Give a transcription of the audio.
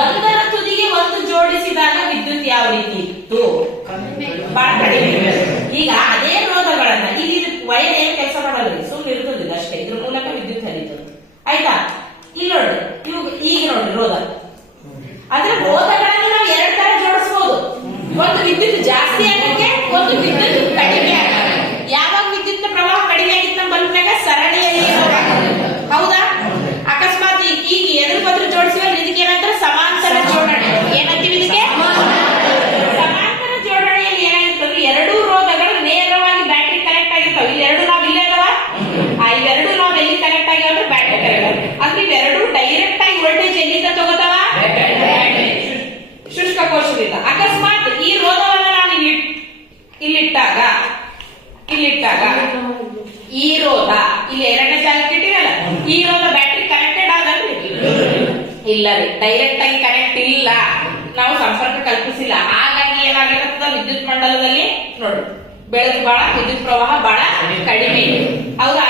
ಒಂದರ ತುದಿಗೆ ಒಂದು ಜೋಡಿಸಿದಾಗ ವಿದ್ಯುತ್ ಯಾವ ರೀತಿ ಇತ್ತು? ಬಹಳ ಕಡಿಮೆ. ಈಗ ಅದೇ ರೋಧಗಳನ್ನ ಇಲ್ಲಿ ವೈರ್ ಏನ್ ಕೆಲಸ ಮಾಡಲ್ಲ, ಸುಮ್ಮನೆ ಇರ್ತದೆ ಅಷ್ಟೇ, ಇದ್ರ ಮೂಲಕ ವಿದ್ಯುತ್ ಹರಿತದೆ. ಆಯ್ತಾ? ಇಲ್ಲಿ ನೋಡಿ, ಈಗ ನೋಡಿ ರೋಧ. ಆದ್ರೆ ರೋಧಗಳನ್ನು ನಾವು ಎರಡ್ ತರ ಜೋಡಿಸಬಹುದು. ಒಂದು ವಿದ್ಯುತ್ ಜಾಸ್ತಿ ಆಗಕ್ಕೆ, ಒಂದು ವಿದ್ಯುತ್ ಕಡಿಮೆ ಆಗಕ್ಕೆ. ಯಾವಾಗ ವಿದ್ಯುತ್ ಪ್ರವಾಹ ಕಡಿಮೆ ಆಗಿತ್ತು ನಮ್ಮ ಬಲ್ಬ್ನಾಗ? ಸರಣಿಯಲ್ಲಿ. ಹೌದಾ? ಅಕಸ್ಮಾತ್ ಈಗ ಎದುರು ಬದ್ರು ಜೋಡಿಸಿದ್ರೆ ಇದಕ್ಕೆ ಏನಂತಾರೆ? ಸಮಾಂತರ ಜೋಡಣೆ. ಏನಂತೀವಿ ಇದಕ್ಕೆ? ಸಮಾಂತರ ಜೋಡಣೆಯಲ್ಲಿ ಏನಾಗಿರ್ತದೆ? ಎರಡೂ ರೋಧಗಳು ನೇರವಾಗಿ ಬ್ಯಾಟ್ರಿ ಕನೆಕ್ಟ್ ಆಗಿರ್ತಾವೆ. ಇವೆರಡು ನಾವು ಇಲ್ಲೇ ಅದಾವ, ಇವೆರಡು ನಾವು ಎಲ್ಲಿ ಕನೆಕ್ಟ್ ಆಗಿವೆ ಅಂದ್ರೆ ಬ್ಯಾಟ್ರಿ ಕನೆಕ್ಟ್. ಅಂದ್ರೆ ಇವೆರಡು ಡೈರೆಕ್ಟ್ ಆಗಿ ವೋಲ್ಟೇಜ್ ಎಲ್ಲಿಂದ ತಗೋತಾವ? ಶುಷ್ಕ ಕೋಶದಿಂದ. ಅಕಸ್ಮಾತ್ ಈ ರೋಧವನ್ನ ನಾನು ಇಲ್ಲಿಟ್ಟಾಗ ಈ ರೋಧ ಇಲ್ಲಿ ಎರಡನೇ ಜಾಗಕ್ಕೆ ಇಟ್ಟಿರಲ್ಲ, ಈ ರೋಧ ಬ್ಯಾಟ್ರಿ ಕನೆಕ್ಟೆಡ್ ಆದಲ್ಲಿ ಇಲ್ಲ ರೀ, ಡೈರೆಕ್ಟ್ ಆಗಿ ಕನೆಕ್ಟ್ ಇಲ್ಲ, ನಾವು ಸಂಪರ್ಕ ಕಲ್ಪಿಸಿಲ್ಲ. ಹಾಗಾಗಿ ಏನಾಗಿರುತ್ತದೆ? ವಿದ್ಯುತ್ ಮಂಡಲದಲ್ಲಿ ನೋಡಿ ಬೆಳಕು ಬಹಳ, ವಿದ್ಯುತ್ ಪ್ರವಾಹ ಬಹಳ ಕಡಿಮೆ ಇದೆ. ಹೌದಾ?